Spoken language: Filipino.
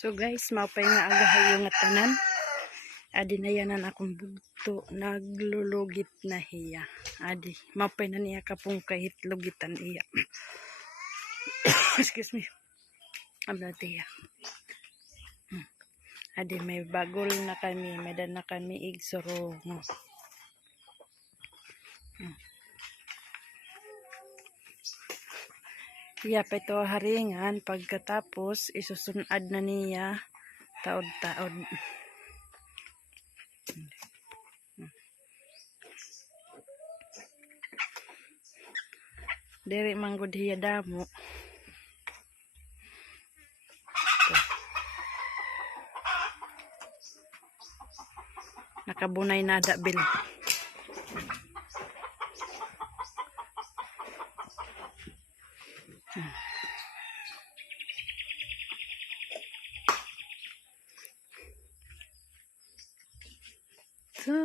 So guys, mapay nga agahayo nga tanan. Adi na yanan akong bugto, naglulugit na hiya. Adi, mapay na niya kapong kahit lugitan iya. Excuse me. Ablat iya. Adi, may bagol na kami, may dan na kami igsurong. Iya pa ito haringan, pagkatapos isusunad na niya taod-taod. Dere manggod hiya damo. Nakabunay na dabil. So,